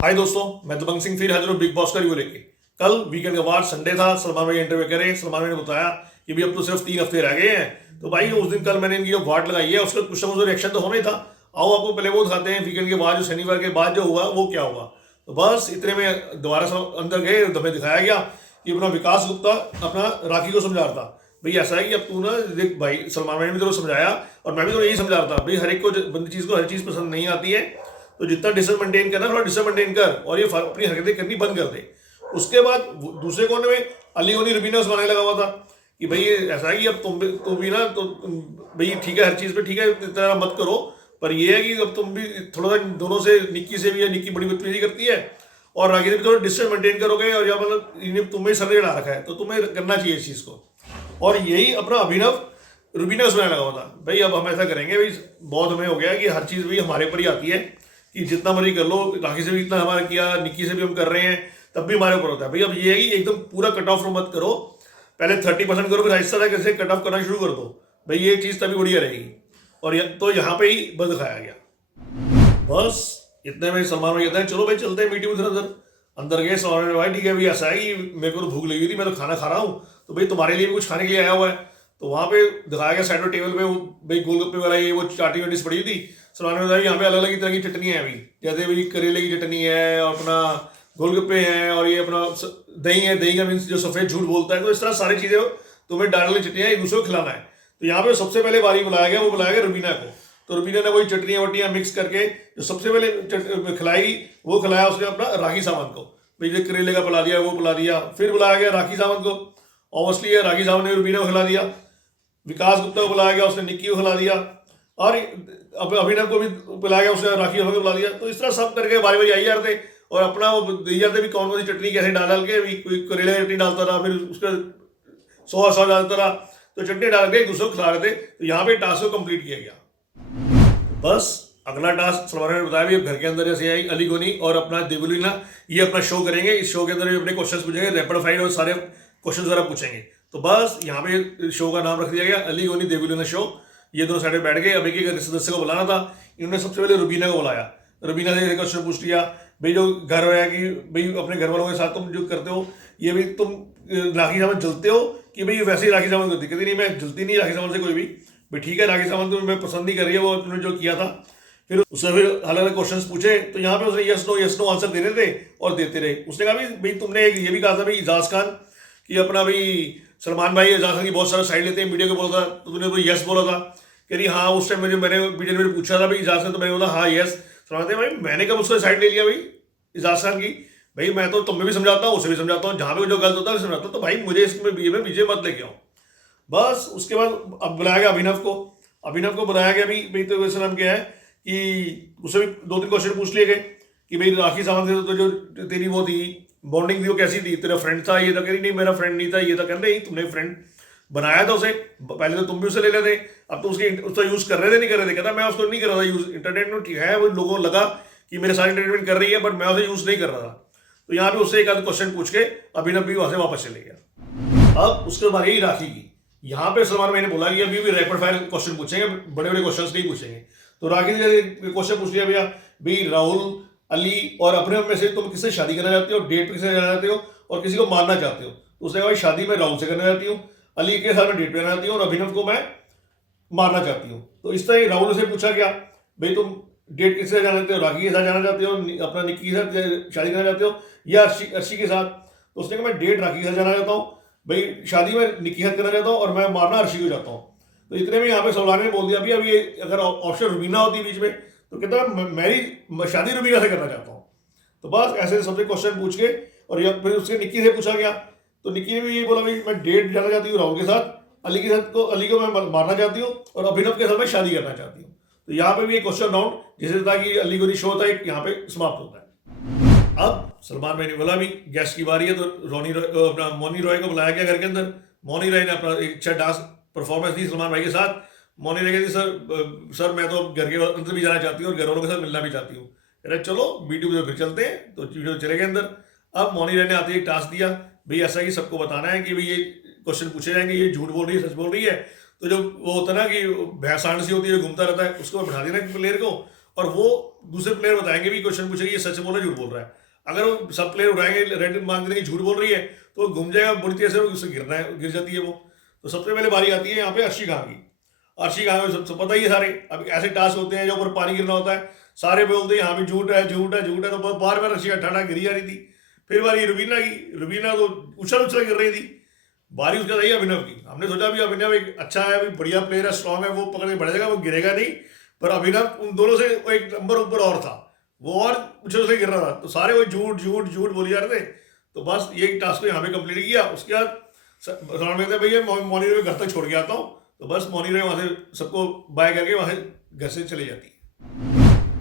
हाय दोस्तों, मैं दबंग सिंह फिर हाजिर हूँ बिग बॉस का रिव्यू लेके। कल वीकेंड के बाद संडे था, सलमान भाई इंटरव्यू करे। सलमान भाई ने बताया कि भाई अब तो सिर्फ 3 हफ्ते रह गए हैं। तो भाई उस दिन कल मैंने इनकी जो वाट लगाई है उसका कुछ ना कुछ रिएक्शन तो होना ही था। आओ आपको पहले वो दिखाते हैं वीकेंड के बाद, जो शनिवार के बाद जो हुआ वो क्या हुआ। तो बस इतने में दोबारा अंदर गए तो हमें दिखाया गया कि अपना विकास गुप्ता अपना राखी को समझा रहा था। भाई ऐसा है कि अब तू ना देख भाई, सलमान भाई ने भी तो समझाया और मैं भी तो यही समझा रहा था। भाई हर एक को बंदी चीज़ को हर चीज़ पसंद नहीं आती है, तो जितना डिस्टेंस मेंटेन करना थोड़ा डिस्टेंस मेंटेन कर और ये अपनी हरकतें करनी बंद कर दे। उसके बाद दूसरे कोने में अली गोनी रुबीना उसमाने लगा हुआ था कि भाई ये ऐसा है कि अब तुम भी ना तो भाई ठीक है, हर चीज़ पे ठीक है, इतना मत करो, पर ये है कि अब तुम भी थोड़ा सा दोनों से निक्की से भी, या निक्की बड़ी बदतमीजी करती है और रागी से भी थोड़ा डिस्टेंस मेंटेन करोगे, और या मतलब इन्हें तुम्हें सर चढ़ा रखा है तो तुम्हें करना चाहिए इस चीज़ को। और यही अपना अभिनव रुबीना उसमें लगा हुआ था। भाई अब हम ऐसा करेंगे, भाई बहुत हमें हो गया कि हर चीज़ भी हमारे ऊपर ही आती है कि जितना मर्जी कर लो। राखी से भी इतना हमारा किया, निक्की से भी हम कर रहे हैं, तब भी हमारे ऊपर होता है। भाई अब ये है कि एकदम पूरा कट ऑफ मत करो, पहले 30% करो, फिर आहिस्ता कैसे कट ऑफ करना शुरू कर दो। भाई ये चीज़ तभी बढ़िया रहेगी। और तो यहाँ पे ही बस दिखाया गया। बस इतने में सलमान भाई कहते हैं चलो भाई चलते हैं मीटिंग उधर। अंदर अंदर गए। सलमान भाई भाई ठीक है भाई, ऐसा है कि मेरे को तो भूख लगी हुई थी, मैं तो खाना खा रहा हूँ, तो भाई तुम्हारे लिए भी कुछ खाने के लिए आया हुआ है। तो वहाँ पे दिखाया गया साइड में टेबल पे भाई गोलगप्पे वाला ये वो चाटी वाटी पड़ी थी। सलमान ने बताया यहाँ पे अलग अलग तरह की चटनी है अभी, जैसे भाई करेले की चटनी है और अपना गोलगप्पे हैं और ये अपना दही है। दही का मीन्स जो सफ़ेद झूठ बोलता है। तो इस तरह सारी चीज़ें तुम्हें डालने वाली चटनियाँ एक दूसरे को खिलाना है। तो यहाँ पे सबसे पहले बारी बुलाया गया, वो बुलाया गया रुबीना को। तो रुबीना ने वही चटनियाँ वटियाँ मिक्स करके जो सबसे पहले खिलाई वो खिलाया उसने अपना राखी सावंत को। भाई जो करेले का पिला दिया वो पिला दिया। फिर बुलाया गया राखी सावंत को, ऑब्वियसली राखी सावंत ने रुबीना को खिला दिया। विकास गुप्ता को बुलाया गया, उसने निक्की को खिला दिया। और अब अभिनव को भी पिलाया गया, उसने राखी को बुला दिया। तो इस तरह सब करके बारी बारी आई जा रहे थे और अपना वो दे जाते भी कौन कौन सी चटनी कैसे डाल के भी, कोई करेले की चटनी डालता रहा, फिर उसका सॉस डालता रहा, तो चटनी डाल के एक दूसरे को खिला रहे थे। तो यहाँ पे टास्क को कंप्लीट किया गया। बस अगला टास्क सलमान ने बताया भी घर के अंदर जैसे आई अली गोनी और अपना देवुलीना ये अपना शो करेंगे। इस शो के अंदर भी अपने क्वेश्चन पूछेंगे, रैपिड फायर और सारे क्वेश्चन वगैरह पूछेंगे। तो बस यहाँ पे शो का नाम रख दिया गया अली गोनी देवुलीना शो। ये दोनों साइड में बैठ गए। अब एक एक सदस्य को बुलाना था। इन्होंने सबसे पहले रुबीना को बुलाया। रुबीना से क्वेश्चन पूछ लिया, भाई जो घर है कि भाई अपने घर वालों के साथ तुम जो करते हो, ये भी तुम राखी सावंत जलते हो कि भाई वैसे ही राखी सावंत करती? कहती नहीं, मैं जलती नहीं राखी सावंत से कोई भी। भाई ठीक है, राखी सावंत तो मैं पसंद नहीं कर रही है वो तुमने जो किया था। फिर उससे फिर अलग अलग क्वेश्चंस पूछे। तो यहाँ पे उसने यस नो आंसर देने थे और देते रहे। उसने कहा भाई तुमने ये भी कहा था भाई एजाज खान कि अपना भाई सलमान भाई एजाज खान की बहुत सारा साइड लेते हैं मीडिया को बोला था, तो तुमने तो यस बोला था। कह रही हाँ, उस टाइम मैंने मीडिया में पूछा था भाई एजाज खान, तो मैंने बोला हाँ यस। सलमान भाई मैंने कब उसका साइड ले लिया भाई एजाज खान की? भाई मैं तो तुम्हें भी समझाता हूँ, उसे भी समझाता हूँ, जहाँ पे जो गलत होता है समझाता हूँ। तो भाई मुझे इसमें में पीछे मत लेके आओ। बस उसके बाद अब बुलाया गया अभिनव को। अभिनव को बुलाया गया भाई तो वैसे नाम क्या है कि उससे भी 2-3 क्वेश्चन पूछ लिए गए कि भाई राखी सावंत से तो जो तेरी वो थी बॉन्डिंग थी वो कैसी थी, तेरा फ्रेंड था? ये था। कह रही नहीं, मेरा फ्रेंड नहीं था। ये था। कह रही तुमने फ्रेंड बनाया था उसे, पहले तो तुम भी उसे ले लेते, अब तो उसका यूज कर रहे थे नहीं कर रहे थे? कहता मैं उसको नहीं कर रहा था यूज, इंटरटेनमेंट है, वो लोगों को लगा कि मेरे साथ इंटरटेनमेंट कर रही है, बट मैं उसे यूज नहीं कर रहा था। तो यहाँ पे उससे एक आध क्वेश्चन पूछ के अभिनव भी वहां से वापस चले गया। अब उसके बाद यही राखी की। यहाँ पे सलमान मैंने बोला कि अभी भी रैपिड फायर क्वेश्चन पूछेंगे, बड़े बड़े क्वेश्चन नहीं पूछेंगे। तो राखी ने क्वेश्चन पूछ लिया भैया भाई राहुल, अली और अपने में से तुम किससे शादी करना चाहते हो, डेट पे किससे जाना चाहते हो और किसी को मारना चाहते हो? तो उसने कहा भाई शादी में राहुल से करना चाहती हूँ, अली के साथ में डेट पे जाना चाहती हूँ और अभिनव को मैं मारना चाहती हूँ। तो इस तरह राहुल से पूछा गया भाई तुम डेट किससे जाना चाहते हो, राखी के साथ जाना चाहते हो, अपना निक्की के साथ शादी करना चाहते हो या अर्शी के साथ? तो उसने कहा मैं डेट राखी के साथ जाना चाहता हूँ, भाई शादी में निक्की के साथ करना चाहता हूँ और मैं मारना अर्शी को चाहता हूँ। तो इतने में यहाँ पे सलमान ने बोल दिया अभी ये अगर ऑप्शन रुबीना होती बीच में तो कहता मैं शादी रुबीना से करना चाहता हूँ। तो बस ऐसे सबसे क्वेश्चन पूछ के और या फिर उसके निक्की से पूछा गया। तो निक्की ने भी यही बोला भाई मैं डेट जाना चाहती हूँ राहुल के साथ, अली के साथ को अली को मैं मारना चाहती हूँ और अभिनव के साथ मैं शादी करना चाहती हूँ। तो यहाँ पे भी एक क्वेश्चन राउंड जैसे था कि अली गोनी शो था एक, यहाँ पे समाप्त होता है। अब सलमान भाई ने बोला भी गेस्ट की बारी है, तो अपना मौनी रॉय को बुलाया गया घर के अंदर। मौनी रॉय ने अपना एक अच्छा डांस परफॉर्मेंस दी सलमान भाई के साथ। मौनी रॉय कहती सर मैं तो घर के अंदर भी जाना चाहती हूँ और घर वालों के साथ मिलना भी चाहती हूँ। कह रहे चलो वीडियो में फिर चलते हैं। तो वीडियो चले गए अंदर। अब मौनी रॉय ने आते ही एक टास्क दिया भाई ऐसा कि सबको बताना है कि भाई ये क्वेश्चन पूछे जाएंगे, ये झूठ बोल रही है सच बोल रही है। तो जो वो होता है ना कि भैंसाण सी होती है जो घूमता रहता है, उसको बैठा देना प्लेयर को और वो दूसरे प्लेयर बताएंगे भी, क्वेश्चन पूछेंगे ये सच बोल रहा है झूठ बोल रहा है। अगर वो सब प्लेयर उठाएंगे, रेड मान देंगे झूठ बोल रही है, तो वो घूम जाएगा बुरी तरह से, उससे गिर जाती है वो। तो सबसे पहले बारी आती है यहाँ पे अर्शी खान की। अर्शी खान को सब पता ही है सारे। अब ऐसे टास्क होते हैं जो ऊपर पानी गिरना होता है, सारे बोलते हैं यहाँ पे झूठ है झूठ है झूठ है, तो बार बार अर्शी का ठाना गिरी जा रही थी। फिर बारी रुबीना की, रुबीना तो उछल उछल गिर रही थी। बारी उसका रही अभिनव की। हमने सोचा भी अभिनव एक अच्छा है, भी बढ़िया प्लेयर है, स्ट्रांग है, वो पकड़ के बढ़ जाएगा, वो गिरेगा नहीं। पर अभिनव उन दोनों से एक नंबर ऊपर और था, वो और उछल से गिर रहा था। तो सारे वो झूठ झूठ झूठ बोली जा रहे थे। तो बस ये टास्क को यहाँ पे कंप्लीट किया। उसके बाद राउंड में भैया मॉर्निंग में घर तक छोड़ के आता हूँ, तो बस मॉर्निंग में वहाँ से सबको बाय करके वहाँ से घर से चले जाती है।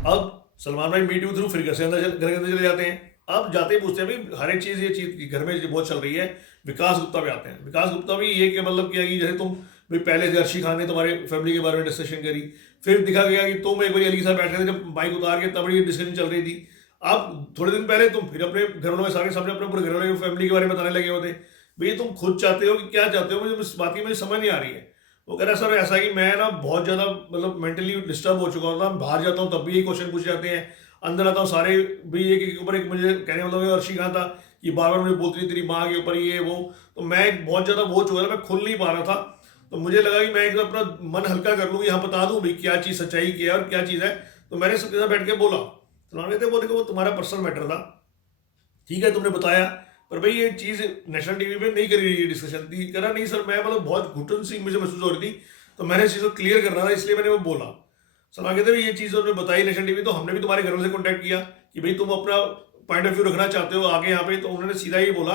अब सलमान भाई मीट यू थ्रू, फिर घर के अंदर चले जाते हैं। अब जाते ही पूछते हैं भाई हर एक चीज़, ये चीज़ घर में बहुत चल रही है। विकास गुप्ता पे आते हैं। विकास गुप्ता भी ये कि मतलब क्या कि जैसे तुम भाई पहले से अर्शी खान ने तुम्हारे फैमिली के बारे में डिस्कशन करी, फिर दिखा गया कि तुम एक बार अली के साथ बैठे थे जब बाइक उतार के, तब ये डिस्कशन चल रही थी। अब थोड़े दिन पहले तुम फिर अपने घर वालों के सामने अपने पूरे घर वालों की फैमिली के बारे में बताने लगे होते। भैया तुम खुद चाहते हो कि क्या चाहते हो, मुझे इस बात की मुझे समझ नहीं आ रही है। वो कह रहा है सर ऐसा कि मैं ना बहुत ज़्यादा मतलब मेंटली डिस्टर्ब हो चुका होता, बाहर जाता हूँ तब भी यही क्वेश्चन पूछे जाते हैं, अंदर आता हूँ सारे भी एक के ऊपर एक, मुझे कहने मतलब अर्शी कहा था कि बार बार मुझे बोलती थी तेरी माँ के ऊपर ये वो। तो मैं बहुत ज़्यादा वो चुका था, मैं खुल नहीं पा रहा था। तो मुझे लगा कि मैं एक अपना मन हल्का कर लूँ, यहाँ बता दूँ भाई क्या चीज़ सच्चाई की है और क्या चीज़ है। तो मैंने सबके साथ बैठ के बोला। सलमान कहते वो देखो वो तुम्हारा पर्सनल मैटर था, ठीक है तुमने बताया, पर भाई ये चीज़ नेशनल टीवी पे नहीं करी रही डिस्कशन थी। कह रहा नहीं सर मैं मतलब बहुत घुटन सी मुझे महसूस हो रही थी, तो मैंने इस चीज़ को क्लियर कर रहा था, इसलिए मैंने वो बोला। सलमान कहते भाई ये चीज़ उन्होंने बताई नेशनल टीवी, तो हमने भी तुम्हारे घर से कॉन्टैक्ट किया कि भाई तुम अपना पॉइंट ऑफ व्यू रखना चाहते हो आगे यहाँ पे। तो उन्होंने सीधा ही बोला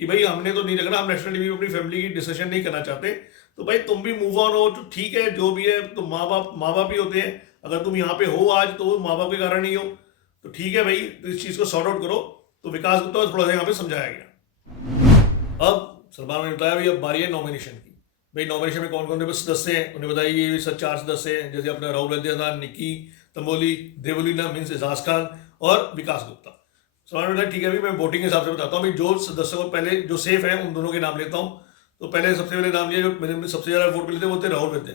कि भाई हमने तो नहीं रखना, हम नेशनल टीवी में अपनी फैमिली की डिस्कशन नहीं करना चाहते। तो भाई तुम भी मूव ऑन हो तो ठीक है, जो भी है तो माँ बाप ही होते हैं। अगर तुम यहाँ पे हो आज तो वो माँ बाप के कारण ही हो, तो ठीक है भाई तो इस चीज़ को सॉर्ट आउट करो। तो विकास गुप्ता को थोड़ा सा यहाँ पे समझाया गया। अब सलमान ने बताया भाई अब बारी है नॉमिनेशन की। भाई नॉमिनेशन में कौन कौन से सदस्य हैं, उन्हें बताया ये सब 4 सदस्य हैं, जैसे अपना राहुल वैद्य था, निक्की तंबोली, देवलीना मीन्स एजाज खान और विकास गुप्ता। सलमान ने बताया ठीक है भाई मैं वोटिंग के हिसाब से बताता हूँ। भाई जो सदस्यों को पहले जो सेफ है उन दोनों के नाम लेता हूँ। तो पहले सबसे पहले नाम लिया जो मैंने सबसे ज़्यादा वोट मिले थे वो थे राहुल वैद्य।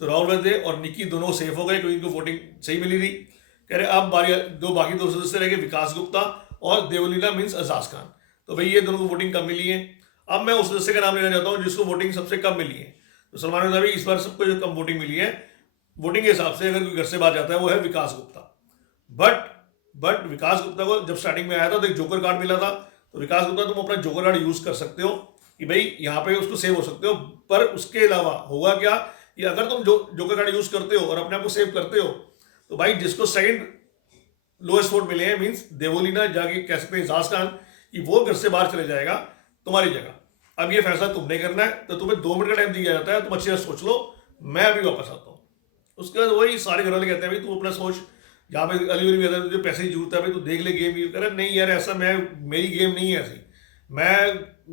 तो राहुल वैद्य और निक्की दोनों सेफ हो गए क्योंकि इनको वोटिंग सही मिली थी। कह रहे अब बाकी दो सदस्य रह गए, विकास गुप्ता और देवलीना मीन्स एजाज खान। तो भाई ये दोनों को वोटिंग कम मिली है। अब मैं उस सदस्य का नाम लेना चाहता हूँ जिसको वोटिंग सबसे कम मिली है। तो सलमान ने कहा इस बार सबको जो कम वोटिंग मिली है वोटिंग के हिसाब से, अगर कोई घर से बाहर जाता है वो है विकास गुप्ता। बट विकास गुप्ता को जब स्टार्टिंग में आया था तो एक जोकर कार्ड मिला था। तो विकास गुप्ता तुम अपना जोकर कार्ड यूज कर सकते हो कि भाई यहाँ पे उसको सेव हो सकते हो। पर उसके अलावा होगा क्या कि अगर तुम जोकर कार्ड यूज करते हो और अपने आप को सेव करते हो, तो भाई जिसको सेकंड लोएस्ट वोट मिले हैं मीन्स देवोलीना जाके कह सकते हैं एजाज खान कि वो घर से बाहर चले जाएगा तुम्हारी जगह। अब ये फैसला तुमने करना है, तो तुम्हें 2 मिनट का टाइम दिया जाता है, तुम अच्छी तरह सोच लो, मैं अभी वापस आता हूँ। उसके बाद वही सारे घर वाले कहते हैं भाई तू अपना सोच, जहाँ पे अली तुझे पैसे की जरूरत है भाई तू देख ले गेम यूज कर। नहीं यार ऐसा मेरी गेम नहीं है ऐसी।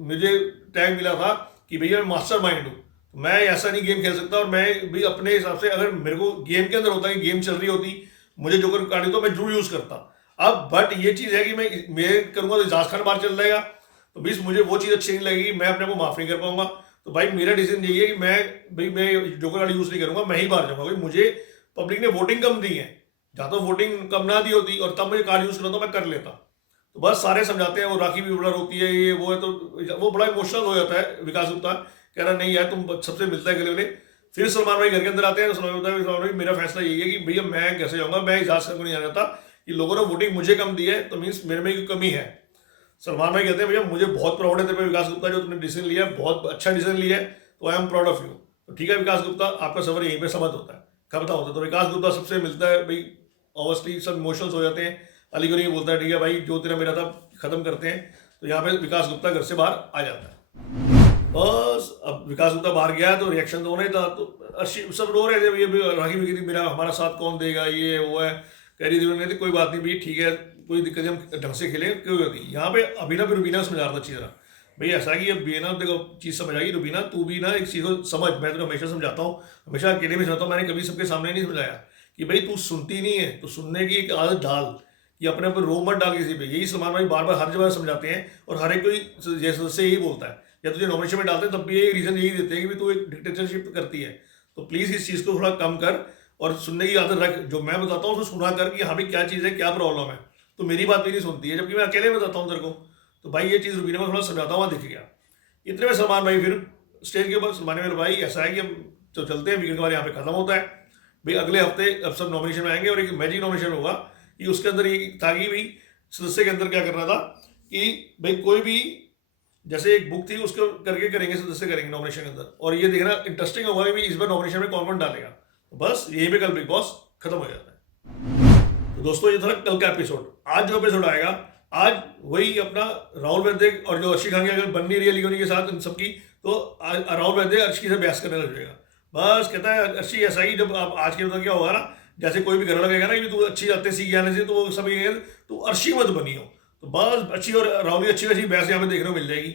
मुझे टैग मिला था कि भैया मैं मास्टर माइंड हूँ, मैं ऐसा नहीं गेम खेल सकता। और मैं भी अपने हिसाब से अगर मेरे को गेम के अंदर होता है कि गेम चल रही होती मुझे जोकर कार्ड तो मैं जरूर यूज करता। अब बट ये चीज़ है कि मैं करूँगा तो एजाज खान बाहर चल जाएगा, तो बीस मुझे वो चीज़ अच्छी नहीं लगेगी, मैं अपने को माफ नहीं कर पाऊंगा। तो भाई मेरा डिसीजन यही है कि मैं जोकर कार्ड यूज नहीं करूंगा, मैं ही बाहर जाऊंगा। भाई मुझे पब्लिक ने वोटिंग कम दी है, जहाँ तो वोटिंग कम ना दी होती और तब मुझे कार्ड यूज करना तो मैं कर लेता। तो बस सारे समझाते हैं, वो राखी भी बड़ा रोती है ये वो है, तो वो बड़ा इमोशनल हो जाता है। विकास गुप्ता कह रहा नहीं यार तुम सबसे मिलता है गले गले। फिर सलमान भाई घर के अंदर आते हैं, तो सलमान भाई मेरा फैसला यही है कि भैया मैं कैसे जाऊंगा, मैं एजाज खान को नहीं आ जाता कि लोगों ने वोटिंग मुझे कम दी है, तो मीन्स मेरे में कोई कमी है। सलमान भाई कहते हैं भैया मुझे बहुत प्राउड है तेरे पे विकास गुप्ता, जो तुमने डिसीजन लिया है बहुत अच्छा डिसीजन लिया है, तो I am proud of you. तो ठीक है विकास गुप्ता आपका सफर यहीं पे समाप्त होता है, खत्म होता है। तो विकास गुप्ता सबसे मिलता है भाई, ऑब्वियसली सब इमोशंस हो जाते हैं। अली को नहीं बोलता है ठीक है भाई जो तेरा मेरा था खत्म करते हैं। तो यहाँ पे विकास गुप्ता घर से बाहर आ जाता है। बस अब विकास गुप्ता बाहर गया तो रिएक्शन तो होना ही था। तो सब रो रहे थे, ये भी राखी भी थी मेरा हमारा साथ कौन देगा ये वो है, कह रही थी कोई बात नहीं भाई ठीक है कोई दिक्कत नहीं हम ढंग से खेलें क्यों होती। यहाँ पे अभिनव भी रुबीना समझा रहा था अच्छी तरह भाई ऐसा कि अब बेना देखो चीज़ समझ आएगी रुबीना तू भी ना एक चीज़ को समझ, मैं तो हमेशा समझाता हूँ, हमेशा अकेले में समझाता हूँ, मैंने कभी सबके सामने नहीं समझाया कि भाई तू सुनती नहीं है तो सुनने की एक आदत डाल कि अपने ऊपर रो मत डाल किसी पे। यही सलमान भाई बार बार हर जगह समझाते हैं और हर एक कोई जैसे से यही बोलता है, या तुझे नॉमिनेशन में डालते हैं तब भी यही रीज़न यही देते हैं कि तू एक डिक्टेटरशिप करती है, तो प्लीज़ इस चीज़ को थोड़ा कम कर और सुनने की आदत रख, जो मैं बताता हूँ उसको सुना कर कि हाँ भाई क्या चीज़ है, क्या प्रॉब्लम है। तो मेरी बात भी नहीं सुनती है, जबकि मैं अकेले बताता हूँ तेरे को। तो भाई ये चीज़ रुबीना को थोड़ा समझाता हुआ दिख गया। इतने में सलमान भाई फिर स्टेज के ऊपर, सलमान मेरे भाई ऐसा है कि हम तो चलते हैं, वीकेंड के बाद यहाँ पे खत्म होता है भाई, अगले हफ्ते अब सब नॉमिनेशन में आएंगे और एक मैजिक नॉमिनेशन होगा कि उसके अंदर ये था कि भाई सदस्य के अंदर क्या करना था कि भाई कोई भी जैसे एक बुक थी उसको करके करेंगे, सदस्य करेंगे नॉमिनेशन के अंदर, और ये देखना इंटरेस्टिंग होगा कि इस बार नॉमिनेशन में कौन कौन डालेगा। तो बस यही पे कल बिग बॉस खत्म हो जाता है। तो दोस्तों ये था कल का एपिसोड। आज जो एपिसोड आएगा, आज वही अपना राहुल वैद्य और जो अर्शी खान की अगर बन नहीं रही है लियोनी के साथ इन सबकी, तो राहुल वैद्य अर्शी से बहस करने लग जाएगा। बस कहता है अर्शी ऐसा ही, जब आप आज के क्या होगा ना, जैसे कोई भी घर लगेगा ना कि तू अच्छी आते सीख जाने से, तो वो सब ये तू अर्शी मत बनी हो। तो बस अच्छी और राहुल की अच्छी वैसी बहस यहाँ पे देखने को मिल जाएगी।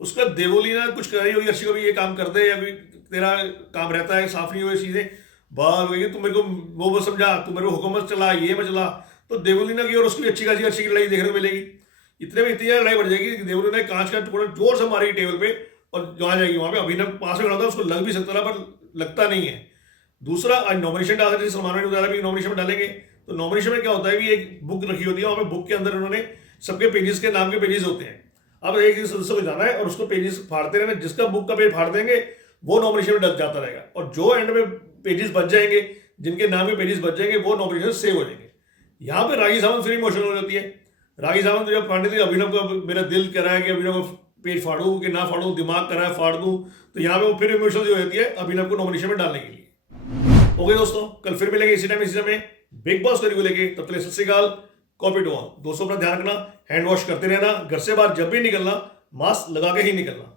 उसका देवोली ना कुछ कर रही होगी अर्शी को भी, ये काम कर दे, या फिर तेरा काम रहता है साफ नहीं हुए चीज़ें, बात वही तू मेरे को वो समझा, तू मेरे को हुकूमत चला, ये मैं चला। तो देवोलीना की और उसकी अच्छी खासी अर्शी की लड़ाई देखने को मिलेगी। इतने में इतनी लड़ाई बढ़ जाएगी कि देवोलीना कांच का टुकड़ा जोर से मारेगी टेबल पे, और जहाँ जाएगी वहाँ पे अभिनव पास में खड़ा था, उसको लग भी सकता था पर लगता नहीं है। दूसरा, आज नॉमिनेशन डाल रहे थे, सलमान ने बताया भी नॉमिनेशन में डालेंगे। तो नॉमिनेशन में क्या होता है भी एक बुक रखी होती है, वहाँ पे बुक के अंदर उन्होंने सबके पेजेस के नाम के पेजेस होते हैं। अब एक सदस्य को जाना है और उसको पेजेस फाड़ते रहना, जिसका बुक का पेज फाड़ देंगे वो नॉमिनेशन में डल जाता रहेगा, और जो एंड में पेजेस बच जाएंगे, जिनके नाम के पेजेस बच जाएंगे, वो नॉमिनेशन सेव हो जाएंगे। यहाँ पे रागी सावंत फिर इमोशनल हो जाती है। रागी सावंत जब फाड़ने थी, अभिनव का मेरा दिल कह रहा है कि अभिनव को पेज फाड़ूं कि ना फाड़ूं, दिमाग कर रहा है फाड़ दूं, तो यहाँ पे वो फिर इमोशनल हो जाती है अभिनव को नॉमिनेशन में डालने के लिए। ओके दोस्तों, कल फिर मिलेंगे इसी टाइम इसी समय बिग बॉस को लेके। तब तक सत श्री अकाल, कॉपी टू ऑल। दोस्तों अपना ध्यान रखना, हैंड वॉश करते रहना, घर से बाहर जब भी निकलना मास्क लगा के ही निकलना।